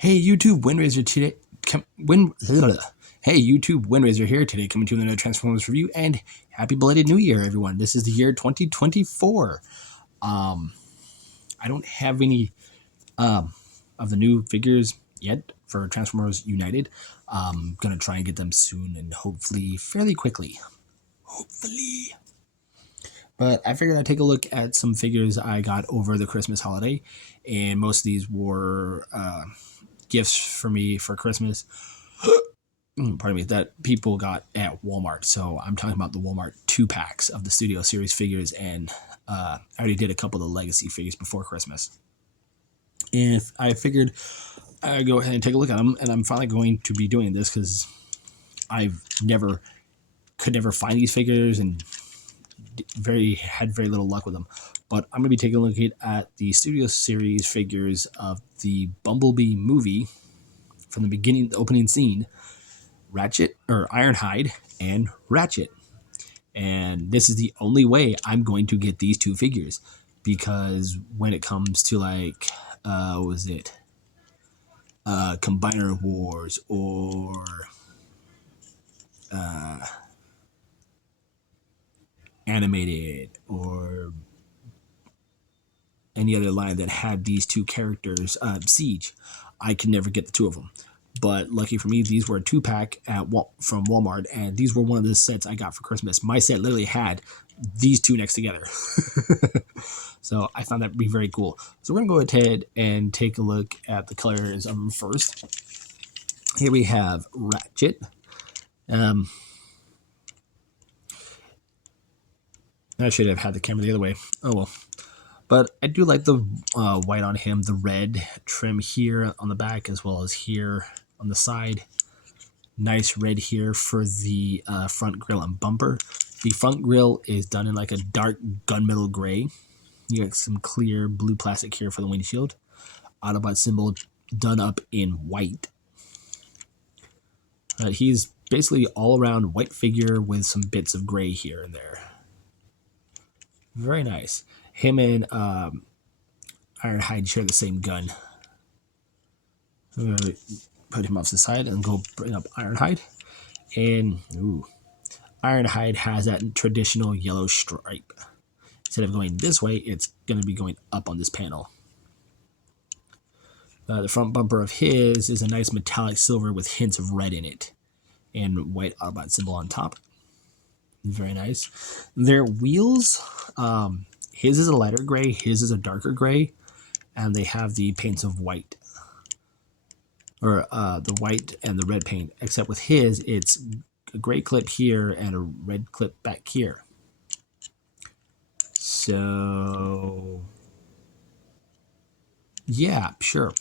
Hey YouTube, Windraiser today. Hey YouTube, Windraiser here today, coming to another Transformers review, and happy belated New Year, everyone! This is the year 2024. I don't have any of the new figures yet for Transformers United. Gonna try and get them soon, and hopefully fairly quickly. Hopefully. But I figured I'd take a look at some figures I got over the Christmas holiday, and most of these were gifts for me for Christmas. Pardon me, that people got at Walmart. So I'm talking about the Walmart 2-packs of the Studio Series figures, and I already did a couple of the Legacy figures before Christmas. And I figured I'd go ahead and take a look at them, and I'm finally going to be doing this because I've could never find these figures and had very little luck with them. But I'm going to be taking a look at the Studio Series figures of the Bumblebee movie from the beginning, the opening scene, Ratchet or Ironhide and Ratchet. And this is the only way I'm going to get these two figures, because when it comes to like what was it, Combiner Wars or Animated or any other line that had these two characters, Siege, I could never get the two of them. But lucky for me, these were a 2-pack from Walmart, and these were one of the sets I got for Christmas. My set literally had these two next together. So I found that to be very cool. So we're going to go ahead and take a look at the colors of them first. Here we have Ratchet. I should have had the camera the other way. Oh well. But I do like the white on him, the red trim here on the back as well as here on the side. Nice red here for the front grille and bumper. The front grille is done in like a dark gunmetal gray. You got some clear blue plastic here for the windshield. Autobot symbol done up in white. He's basically all around white figure with some bits of gray here and there. Very nice. Him and Ironhide share the same gun. I'm going to put him off to the side and go bring up Ironhide. And Ironhide has that traditional yellow stripe. Instead of going this way, it's going to be going up on this panel. The front bumper of his is a nice metallic silver with hints of red in it, and white Autobot symbol on top. Very nice. Their wheels, his is a lighter gray, his is a darker gray, and they have the paints of white, or the white and the red paint, except with his, it's a gray clip here and a red clip back here. So, yeah, sure.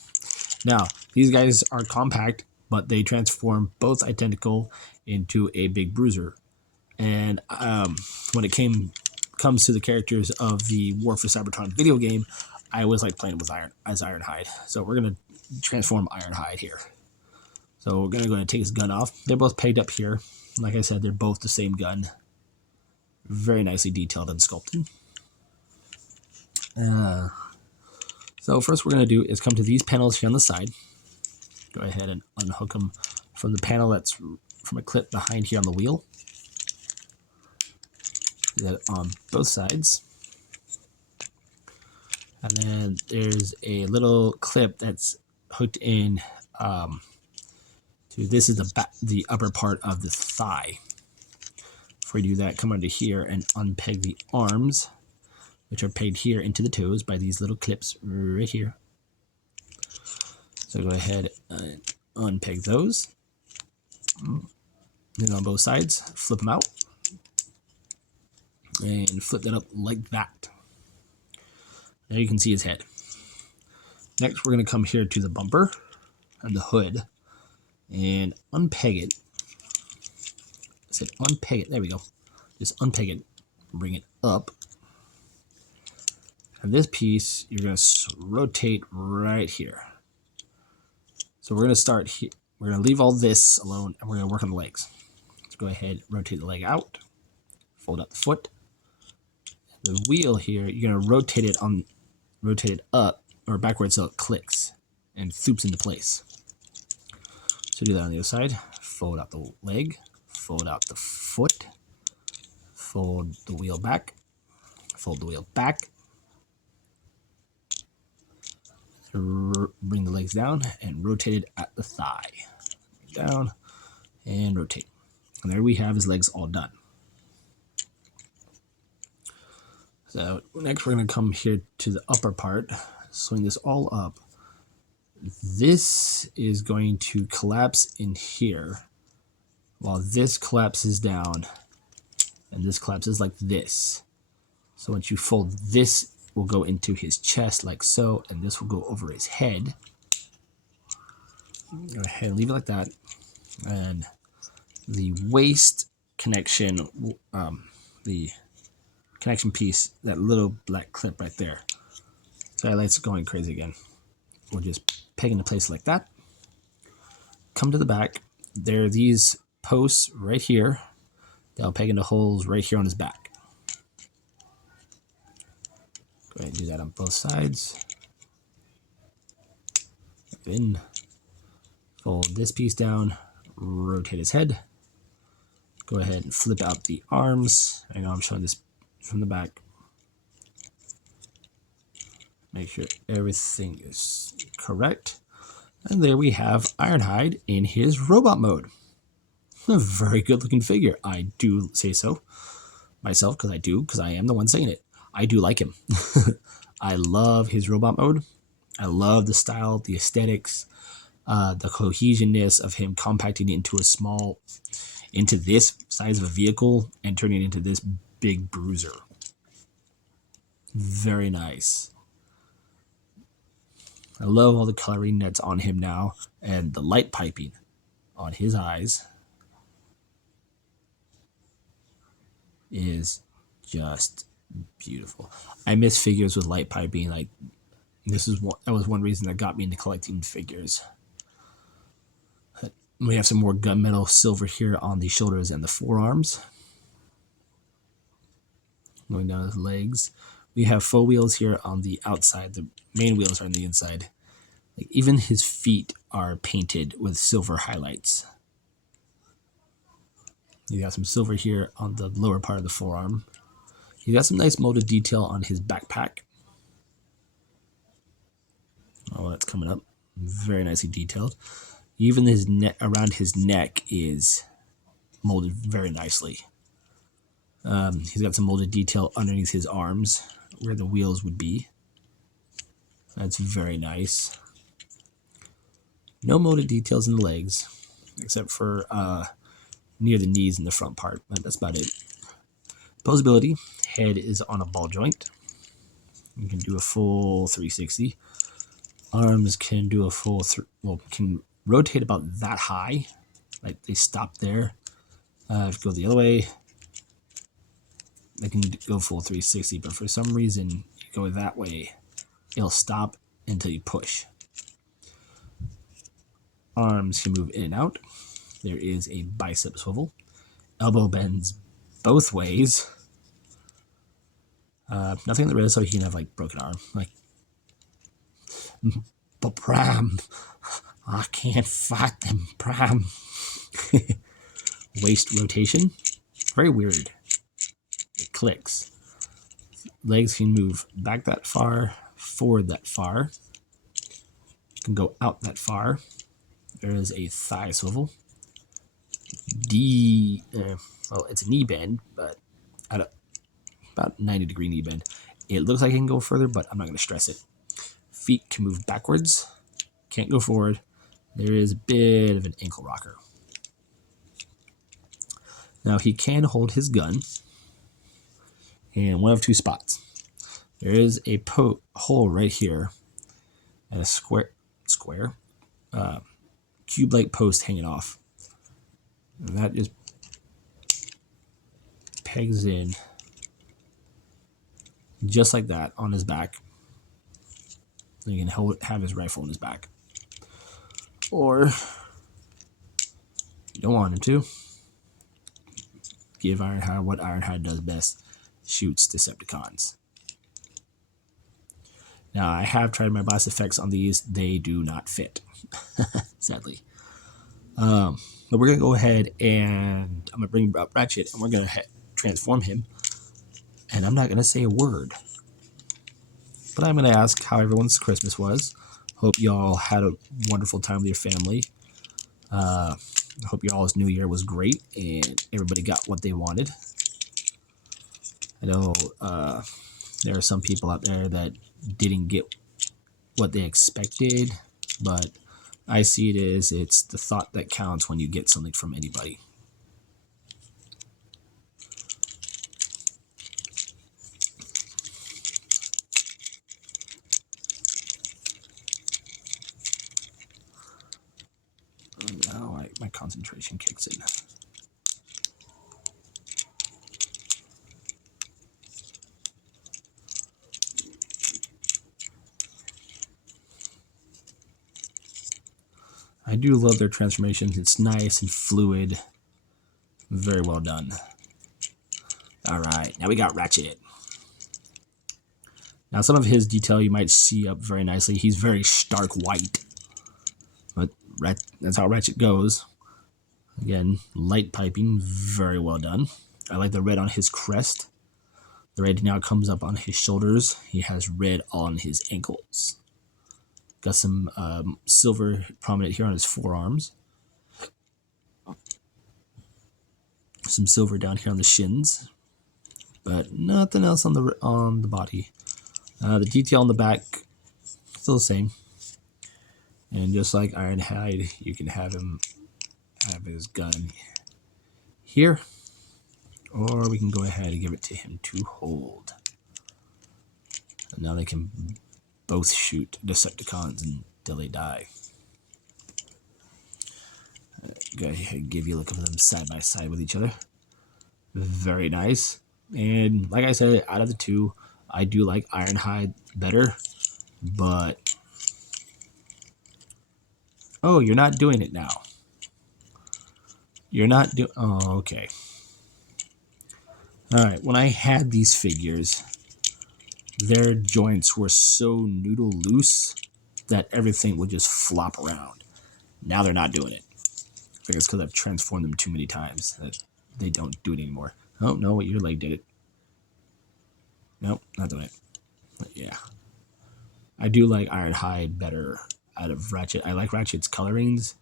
Now, these guys are compact, but they transform both identical into a big bruiser. And when it comes to the characters of the War for Cybertron video game, I always like playing with Ironhide. So we're going to transform Ironhide here. So we're going to go ahead and take his gun off. They're both pegged up here. Like I said, they're both the same gun. Very nicely detailed and sculpted. So first we're going to do is come to these panels here on the side. Go ahead and unhook them from the panel that's from a clip behind here on the wheel. Do that on both sides. And then there's a little clip that's hooked in to this is the upper part of the thigh. Before you do that, come under here and unpeg the arms, which are pegged here into the toes by these little clips right here. So go ahead and unpeg those. Then on both sides, flip them out. And flip that up like that. There you can see his head. Next, we're going to come here to the bumper and the hood and unpeg it. I said unpeg it. There we go. Just unpeg it. Bring it up. And this piece, you're going to rotate right here. So we're going to start here. We're going to leave all this alone, and we're going to work on the legs. Let's go ahead, rotate the leg out. Fold out the foot. The wheel here, you're going to rotate it up or backwards so it clicks and swoops into place. So do that on the other side. Fold out the leg, fold out the foot, fold the wheel back, fold the wheel back, bring the legs down and rotate it at the thigh. Down and rotate. And there we have his legs all done. So next we're going to come here to the upper part, swing this all up. This is going to collapse in here while this collapses down and this collapses like this. So once you fold, this will go into his chest like so, and this will go over his head. Go ahead and leave it like that. And the waist connection, the connection piece, that little black clip right there. So that's going crazy again. We'll just peg into place like that. Come to the back. There are these posts right here. They'll peg into holes right here on his back. Go ahead and do that on both sides. Then fold this piece down, rotate his head. Go ahead and flip out the arms. I know I'm showing this from the back. Make sure everything is correct. And there we have Ironhide in his robot mode. A very good looking figure. I do say so myself because I am the one saying it. I do like him. I love his robot mode. I love the style, the aesthetics, the cohesionness of him compacting it into this size of a vehicle and turning it into this big bruiser. Very nice. I love all the coloring that's on him now and the light piping on his eyes is just beautiful. I miss figures with light piping. Like that was one reason that got me into collecting figures. We have some more gunmetal silver here on the shoulders and the forearms. Going down his legs. We have faux wheels here on the outside. The main wheels are on the inside. Like even his feet are painted with silver highlights. You got some silver here on the lower part of the forearm. You got some nice molded detail on his backpack. Oh, that's coming up. Very nicely detailed. Even his neck around his neck is molded very nicely. He's got some molded detail underneath his arms where the wheels would be. That's very nice. No molded details in the legs, except for near the knees in the front part, but that's about it. Posability, head is on a ball joint. You can do a full 360. Arms can do a full, can rotate about that high, like they stop there. If you go the other way, they can go full 360, but for some reason, you go that way, it'll stop until you push. Arms can move in and out. There is a bicep swivel. Elbow bends both ways. Nothing on the wrist, so he can have like broken arm. Like, but Pram, I can't fight them, Pram. Waist rotation, very weird. It clicks. Legs can move back that far, forward that far. Can go out that far. There is a thigh swivel. It's a knee bend, but at about 90-degree knee bend. It looks like it can go further, but I'm not going to stress it. Feet can move backwards. Can't go forward. There is a bit of an ankle rocker. Now he can hold his gun in one of two spots. There is a hole right here and a square cube-like post hanging off. And that just pegs in just like that on his back. So you can have his rifle in his back. Or, if you don't want him to, give Ironhide what Ironhide does best. Shoots Decepticons. Now, I have tried my blast effects on these. They do not fit, sadly. But we're gonna go ahead and I'm gonna bring up Ratchet, and we're gonna transform him. And I'm not gonna say a word, but I'm gonna ask how everyone's Christmas was. Hope y'all had a wonderful time with your family. I hope y'all's New Year was great and everybody got what they wanted. I know there are some people out there that didn't get what they expected, but I see it as it's the thought that counts when you get something from anybody. Now my concentration kicks in. I do love their transformations. It's nice and fluid. Very well done. All right, now we got Ratchet. Now some of his detail you might see up very nicely. He's very stark white, but that's how Ratchet goes. Again, light piping, very well done. I like the red on his crest. The red now comes up on his shoulders. He has red on his ankles. Got some silver prominent here on his forearms. Some silver down here on the shins, but nothing else on the body. The detail on the back still the same. And just like Ironhide, you can have him have his gun here, or we can go ahead and give it to him to hold. And now they can both shoot Decepticons until they die. Go ahead and give you a look at them side by side with each other. Very nice. And like I said, out of the two, I do like Ironhide better, but oh, you're not doing it now. You're not doing. Oh, okay. All right. When I had these figures, their joints were so noodle loose that everything would just flop around. Now they're not doing it. I think it's because I've transformed them too many times that they don't do it anymore. Oh no, your leg did it. Nope, not doing it. But yeah, I do like Ironhide better out of Ratchet. I like Ratchet's colorings.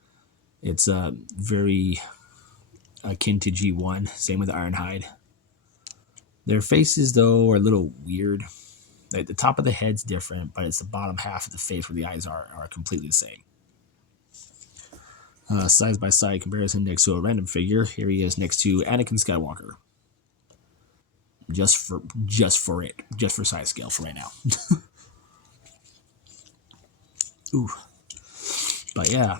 It's very akin to G1. Same with Ironhide. Their faces though are a little weird. Like the top of the head's different, but it's the bottom half of the face where the eyes are completely the same. Side by side comparison next to a random figure. Here he is next to Anakin Skywalker. Just for size scale for right now. Ooh, but yeah,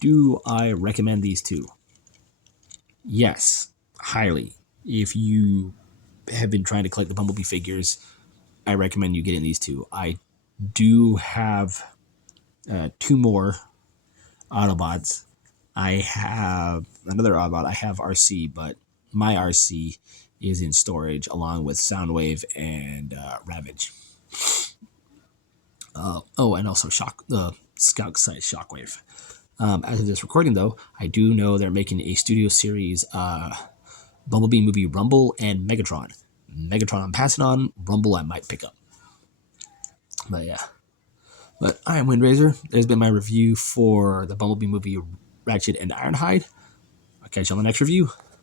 do I recommend these two? Yes, highly. If you have been trying to collect the Bumblebee figures, I recommend you getting these two. I do have two more Autobots. I have another Autobot. I have RC, but my RC is in storage along with Soundwave and Ravage. And also the Scout size Shockwave. As of this recording, though, I do know they're making a studio series Bumblebee movie Rumble and Megatron. Megatron I'm passing on, Rumble I might pick up. But yeah. But I am Windraiser. There's been my review for the Bumblebee movie Ratchet and Ironhide. I'll catch you on the next review.